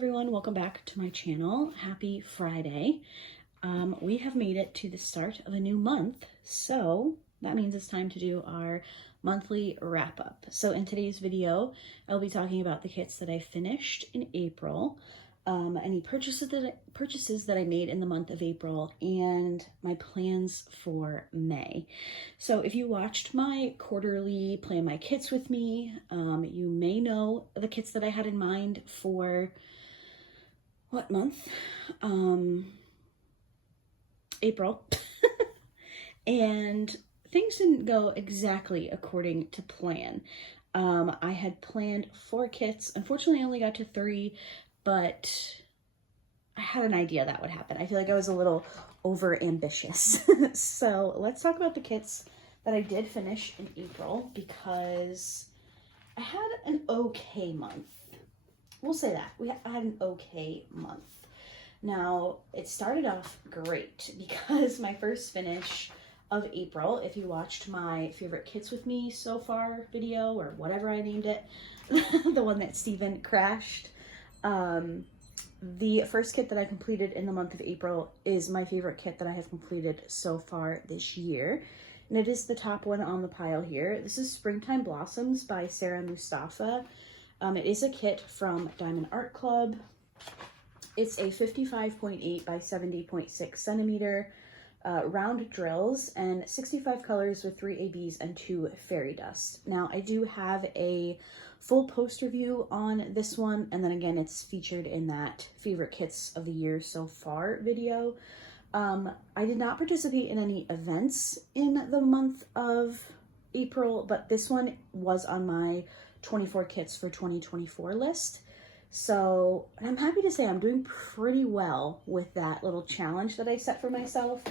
everyone, welcome back to my channel. Happy Friday. We have made it to the start of a new month, so that means it's time to do our monthly wrap-up. So in today's video, I'll be talking about the kits that I finished in April, any purchases that I made in the month of April, and my plans for May. So if you watched my quarterly Plan My Kits with me, you may know the kits that I had in mind for what month? April. And things didn't go exactly according to plan. I had planned 4 kits. Unfortunately, I only got to 3, but I had an idea that would happen. I feel like I was a little over ambitious. So let's talk about the kits that I did finish in April, because I had an okay month. We'll say that. I had an okay month. Now, it started off great because my first finish of April, if you watched my favorite kits with me so far video, or whatever I named it, the one that Steven crashed, the first kit that I completed in the month of April is my favorite kit that I have completed so far this year. And it is the top one on the pile here. This is Springtime Blossoms by Sarah Mustafa. It is a kit from diamondartclub. It's a 55.8 by 70.6 centimeter round drills and 65 colors with 3 ABs and 2 fairy dust. Now, I do have a full post review on this one, and then again, it's featured in that favorite kits of the year so far video. I did not participate in any events in the month of April, but this one was on my 24 kits for 2024 list. So I'm happy to say I'm doing pretty well with that little challenge that I set for myself.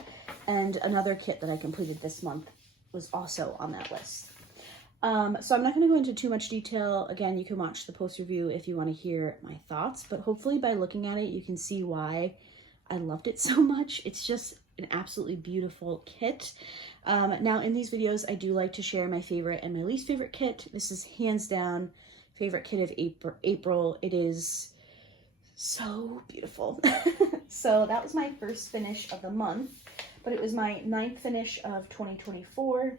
And another kit that I completed this month was also on that list. So I'm not going to go into too much detail. Again, you can watch the post review if you want to hear my thoughts, but hopefully by looking at it, you can see why I loved it so much. It's just an absolutely beautiful kit. Now in these videos, I do like to share my favorite and my least favorite kit. This is hands down favorite kit of April. It is so beautiful. So that was my first finish of the month, but it was my 9th finish of 2024,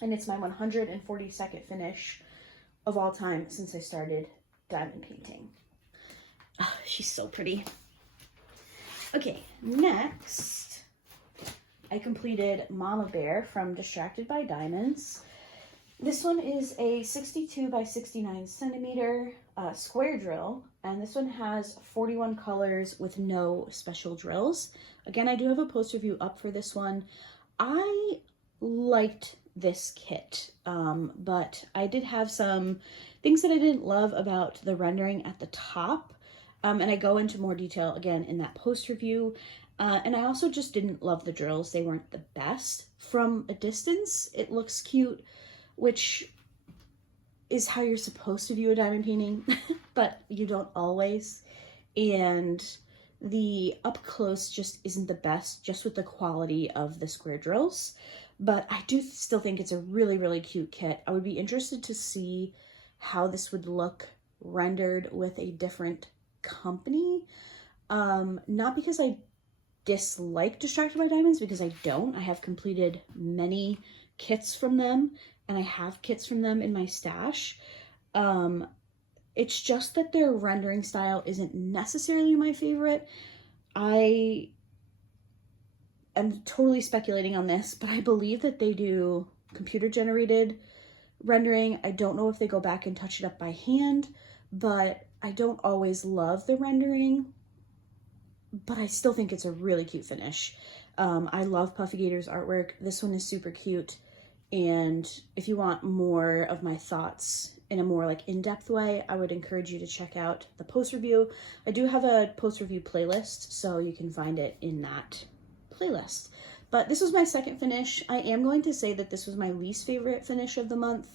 and it's my 142nd finish of all time since I started diamond painting. Oh, she's so pretty. Okay, next I completed Mama Bear from Distracted by Diamonds. This one is a 62 by 69 centimeter square drill, and this one has 41 colors with no special drills. Again, I do have a post review up for this one. I liked this kit, but I did have some things that I didn't love about the rendering at the top, and I go into more detail again in that post review. And I also just didn't love the drills. They weren't the best. From a distance, it looks cute, which is how you're supposed to view a diamond painting, but you don't always. And the up close just isn't the best, just with the quality of the square drills. But I do still think it's a really, really cute kit. I would be interested to see how this would look rendered with a different company. Not because I dislike Distracted by Diamonds, because I don't. I have completed many kits from them, and I have kits from them in my stash. It's just that their rendering style isn't necessarily my favorite. I am totally speculating on this, but I believe that they do computer generated rendering. I don't know if they go back and touch it up by hand, but I don't always love the rendering, but I still think it's a really cute finish. I love Puffy Gator's artwork. This one is super cute. And if you want more of my thoughts in a more like in-depth way, I would encourage you to check out the post review. I do have a post review playlist, so you can find it in that playlist. But this was my second finish. I am going to say that this was my least favorite finish of the month,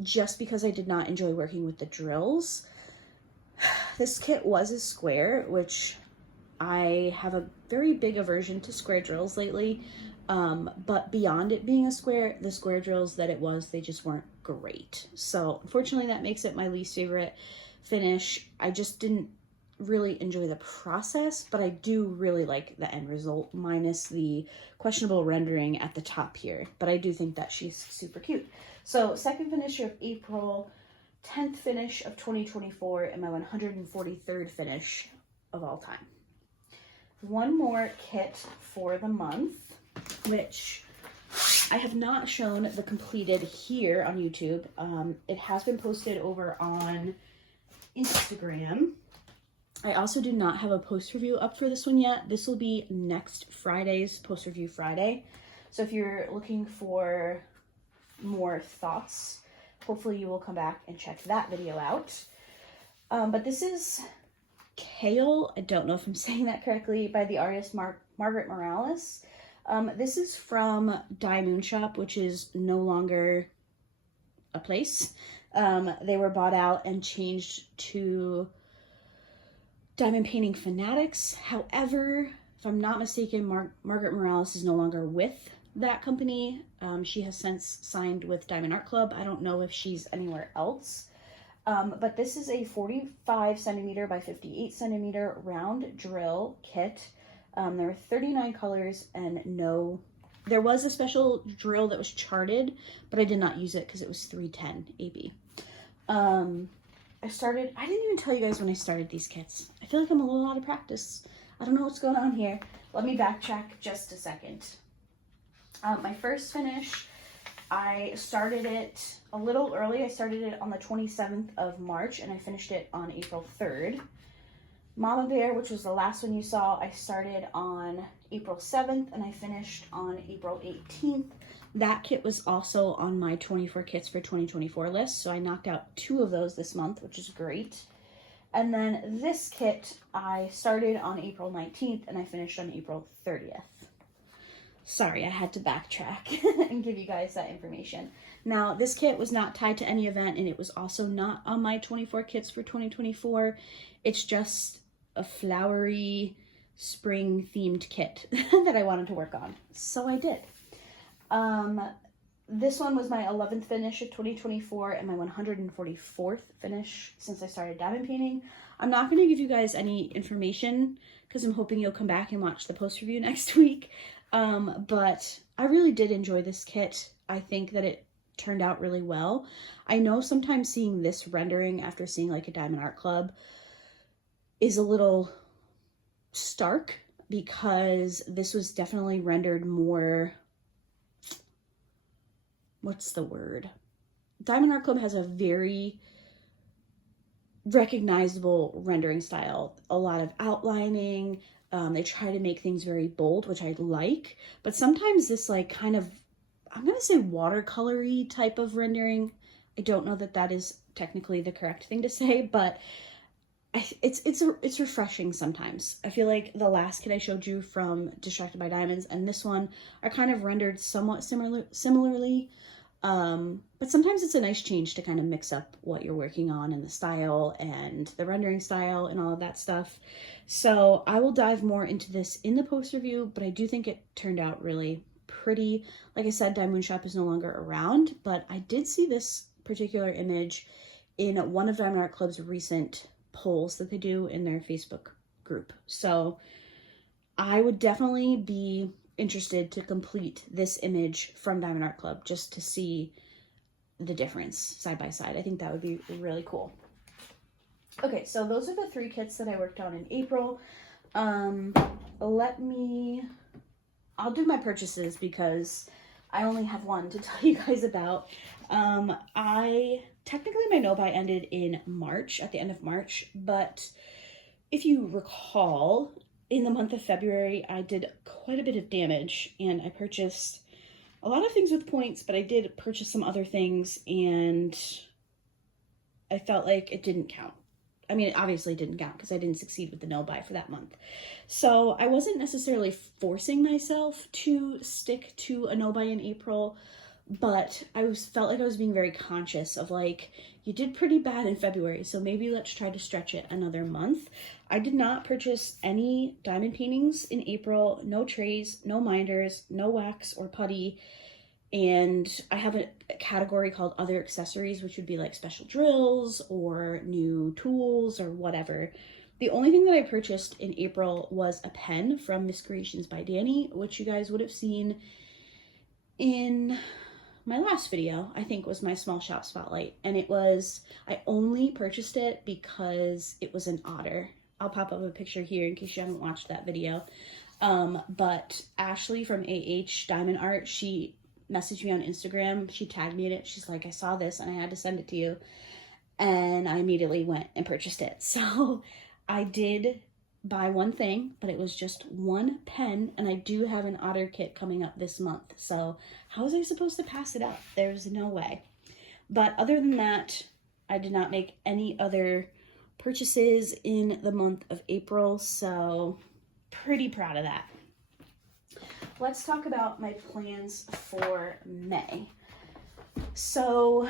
just because I did not enjoy working with the drills. This kit was a square, which I have a very big aversion to square drills lately. But beyond it being a square, the square drills that it was, they just weren't great. So unfortunately that makes it my least favorite. finish. I just didn't really enjoy the process, but I do really like the end result, minus the questionable rendering at the top here. But I do think that she's super cute. So second finish of April, 10th finish of 2024, and my 143rd finish of all time. One more kit for the month, which I have not shown the completed here on YouTube. It has been posted over on Instagram. I also do not have a post review up for this one yet. This will be next Friday's post review Friday. So if you're looking for more thoughts, hopefully you will come back and check that video out. But this is Kale, I don't know if I'm saying that correctly, by the artist Margaret Morales. This is from diymoonshop, which is no longer a place. They were bought out and changed to Diamond Painting Fanatics. However, if I'm not mistaken, Margaret Morales is no longer with that company. She has since signed with Diamond Art Club. I don't know if she's anywhere else. But this is a 45 centimeter by 58 centimeter round drill kit. There were 39 colors and there was a special drill that was charted, but I did not use it because it was 310 AB. I didn't even tell you guys when I started these kits. I feel like I'm a little out of practice. I don't know what's going on here. Let me backtrack just a second. My first finish, I started it a little early. I started it on the 27th of March and I finished it on April 3rd. Mama Bear, which was the last one you saw, I started on April 7th and I finished on April 18th. That kit was also on my 24 kits for 2024 list, so I knocked out 2 of those this month, which is great. And then this kit, I started on April 19th and I finished on April 30th. Sorry, I had to backtrack and give you guys that information. Now, this kit was not tied to any event and it was also not on my 24 kits for 2024. It's just a flowery spring themed kit that I wanted to work on. So I did. This one was my 11th finish of 2024 and my 144th finish since I started diamond painting. I'm not going to give you guys any information because I'm hoping you'll come back and watch the post review next week. But I really did enjoy this kit. I think that it turned out really well. I know sometimes seeing this rendering after seeing like a Diamond Art Club is a little stark because this was definitely rendered more, what's the word? Diamond Art Club has a very recognizable rendering style. A lot of outlining. They try to make things very bold, which I like. But sometimes this like kind of, I'm going to say watercolory type of rendering. I don't know that that is technically the correct thing to say, but it's refreshing sometimes. I feel like the last kit I showed you from Distracted by Diamonds and this one are kind of rendered somewhat similarly. But sometimes it's a nice change to kind of mix up what you're working on and the style and the rendering style and all of that stuff. So I will dive more into this in the post review, but I do think it turned out really pretty. Like I said, diymoonshop is no longer around, but I did see this particular image in one of Diamond Art Club's recent polls that they do in their Facebook group. So I would definitely be interested to complete this image from Diamond Art Club just to see the difference side by side. I think that would be really cool. Okay, so those are the 3 kits that I worked on in April. I'll do my purchases because I only have one to tell you guys about. Technically my no-buy ended in March, at the end of March, but if you recall, in the month of February, I did quite a bit of damage and I purchased a lot of things with points, but I did purchase some other things and I felt like it didn't count. I mean, it obviously didn't count because I didn't succeed with the no-buy for that month. So I wasn't necessarily forcing myself to stick to a no-buy in April, but I felt like I was being very conscious of like, you did pretty bad in February, so maybe let's try to stretch it another month. I did not purchase any diamond paintings in April, no trays, no minders, no wax or putty. And I have a category called other accessories, which would be like special drills or new tools or whatever. The only thing that I purchased in April was a pen from Miss Creations by Dani, which you guys would have seen in my last video, I think was my small shop spotlight. And I only purchased it because it was an otter. I'll pop up a picture here in case you haven't watched that video. But Ashley from AH Diamond Art, she messaged me on Instagram. She tagged me in it. She's like, I saw this and I had to send it to you. And I immediately went and purchased it. So I did buy one thing, but it was just one pen. And I do have an otter kit coming up this month. So how was I supposed to pass it up? There's no way. But other than that, I did not make any other purchases in the month of April. So pretty proud of that. Let's talk about my plans for May. So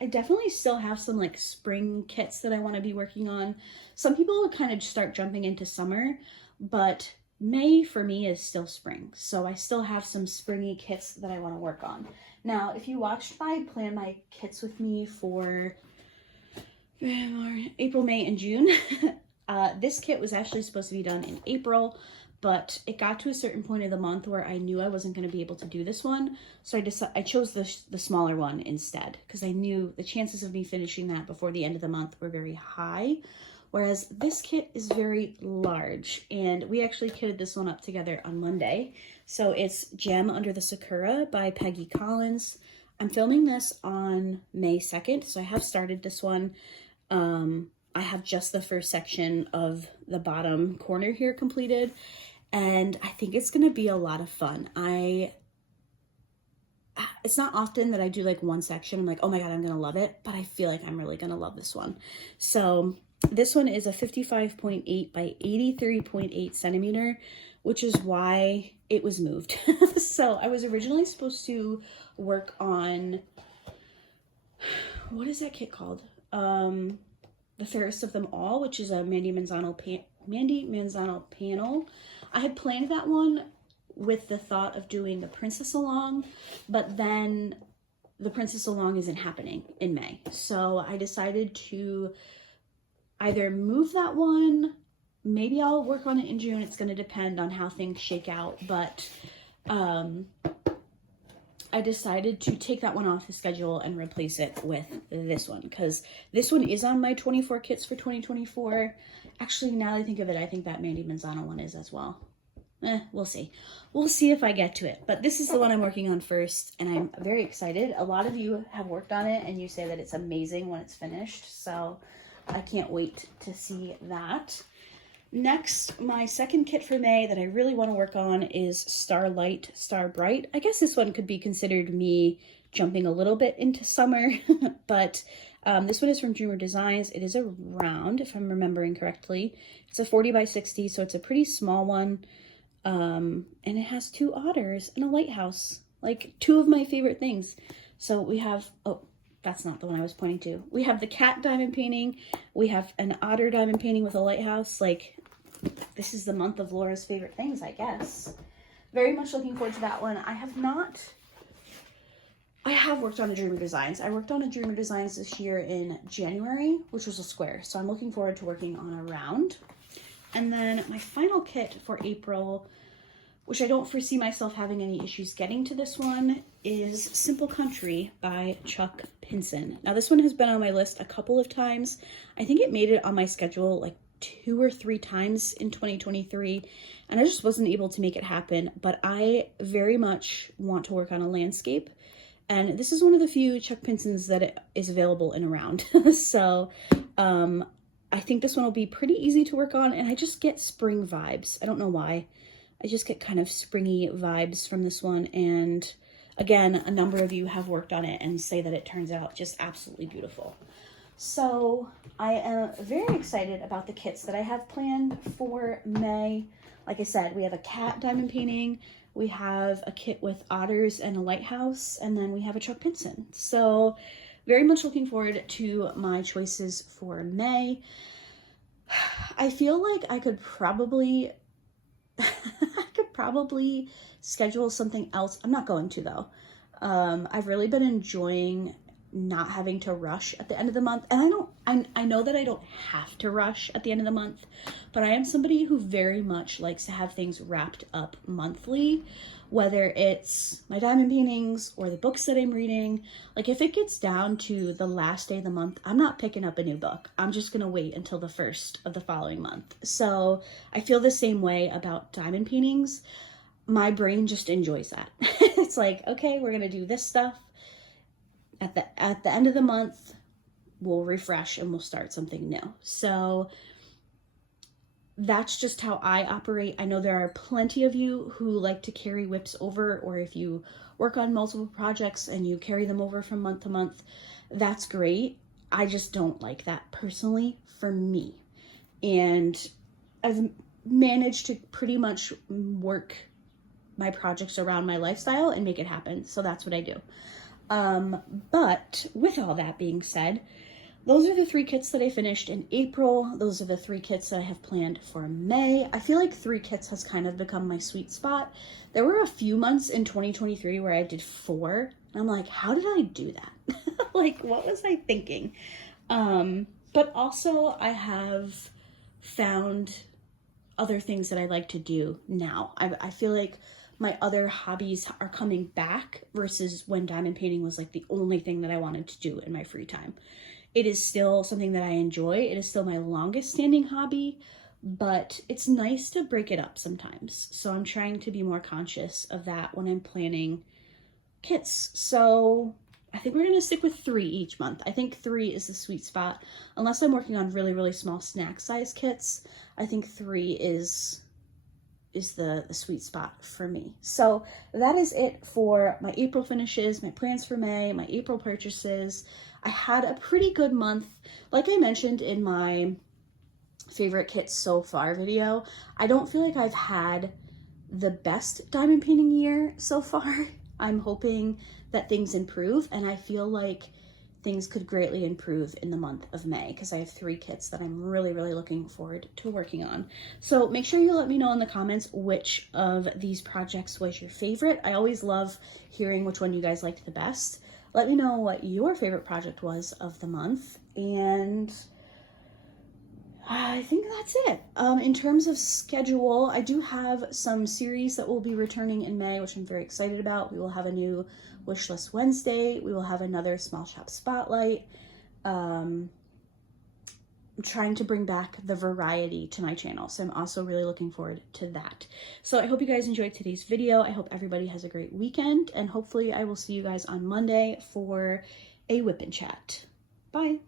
I definitely still have some like spring kits that I want to be working on. Some people kind of start jumping into summer, but May for me is still spring. So I still have some springy kits that I want to work on. Now, if you watched Plan My Kits with me for April, May, and June, this kit was actually supposed to be done in April, but it got to a certain point of the month where I knew I wasn't going to be able to do this one. So I chose the smaller one instead, because I knew the chances of me finishing that before the end of the month were very high. Whereas this kit is very large, and we actually kitted this one up together on Monday. So it's Gem Under the Sakura by Peggy Collins. I'm filming this on May 2nd, so I have started this one. I have just the first section of the bottom corner here completed, and I think it's going to be a lot of fun. It's not often that I do like one section, I'm like, oh my god, I'm going to love it, but I feel like I'm really going to love this one. So this one is a 55.8 by 83.8 centimeter, which is why it was moved. So I was originally supposed to work on, what is that kit called? The Fairest of Them All, which is a Mandy Manzano panel. I had planned that one with the thought of doing the Princess Along, but then the Princess Along isn't happening in May. So I decided to either move that one, maybe I'll work on it in June. It's going to depend on how things shake out, but I decided to take that one off the schedule and replace it with this one, because this one is on my 24 kits for 2024. Actually, now that I think of it, I think that Mandy Manzano one is as well. We'll see. We'll see if I get to it. But this is the one I'm working on first, and I'm very excited. A lot of you have worked on it, and you say that it's amazing when it's finished, so I can't wait to see that. Next, my second kit for May that I really want to work on is Starlight, Starbright. I guess this one could be considered me jumping a little bit into summer, but this one is from Dreamer Designs. It is a round, if I'm remembering correctly. It's a 40 by 60, so it's a pretty small one, and it has two otters and a lighthouse, like two of my favorite things. So we have, oh, that's not the one I was pointing to. We have the cat diamond painting. We have an otter diamond painting with a lighthouse. Like, this is the month of Laura's favorite things, I guess. Very much looking forward to that one. I have worked on a Dreamer Designs. I worked on a Dreamer Designs this year in January, which was a square. So I'm looking forward to working on a round. And then my final kit for April, which I don't foresee myself having any issues getting to this one, is Simple Country by Chuck Pinson. Now this one has been on my list a couple of times. I think it made it on my schedule like 2 or 3 times in 2023, and I just wasn't able to make it happen, but I very much want to work on a landscape, and this is one of the few Chuck Pinsons that is available in a round. So I think this one will be pretty easy to work on, and I just get spring vibes. I don't know why. I just get kind of springy vibes from this one, and again, a number of you have worked on it and say that it turns out just absolutely beautiful. So I am very excited about the kits that I have planned for May. Like I said, we have a cat diamond painting, we have a kit with otters and a lighthouse, and then we have a Chuck Pinson. So very much looking forward to my choices for May. I feel like I could probably schedule something else. I'm not going to though. I've really been enjoying not having to rush at the end of the month. And I know that I don't have to rush at the end of the month, but I am somebody who very much likes to have things wrapped up monthly, whether it's my diamond paintings or the books that I'm reading. Like if it gets down to the last day of the month, I'm not picking up a new book. I'm just gonna wait until the first of the following month. So I feel the same way about diamond paintings. My brain just enjoys that. It's like, okay, we're gonna do this stuff. At the end of the month, we'll refresh and we'll start something new. So that's just how I operate. I know there are plenty of you who like to carry whips over, or if you work on multiple projects and you carry them over from month to month, that's great. I just don't like that personally for me. And I've managed to pretty much work my projects around my lifestyle and make it happen. So that's what I do. But with all that being said, those are the 3 kits that I finished in April. Those are the 3 kits that I have planned for May. I feel like 3 kits has kind of become my sweet spot. There were a few months in 2023 where I did 4. And I'm like, how did I do that? Like, what was I thinking? But also I have found other things that I like to do now. I feel like my other hobbies are coming back versus when diamond painting was like the only thing that I wanted to do in my free time. It is still something that I enjoy. It is still my longest standing hobby, but it's nice to break it up sometimes. So I'm trying to be more conscious of that when I'm planning kits. So I think we're going to stick with 3 each month. I think 3 is the sweet spot. Unless I'm working on really, really small snack size kits, I think 3 is the sweet spot for me. So that is it for my April finishes, my plans for May, my April purchases. I had a pretty good month. Like I mentioned in my favorite kits so far video, I don't feel like I've had the best diamond painting year so far. I'm hoping that things improve, and I feel like things could greatly improve in the month of May because I have 3 kits that I'm really, really looking forward to working on. So make sure you let me know in the comments which of these projects was your favorite. I always love hearing which one you guys liked the best. Let me know what your favorite project was of the month, and I think that's it. In terms of schedule, I do have some series that will be returning in May, which I'm very excited about. We will have a new Wishlist Wednesday. We will have another Small Shop Spotlight. I'm trying to bring back the variety to my channel, so I'm also really looking forward to that. So I hope you guys enjoyed today's video. I hope everybody has a great weekend, and hopefully I will see you guys on Monday for a whip and chat. Bye.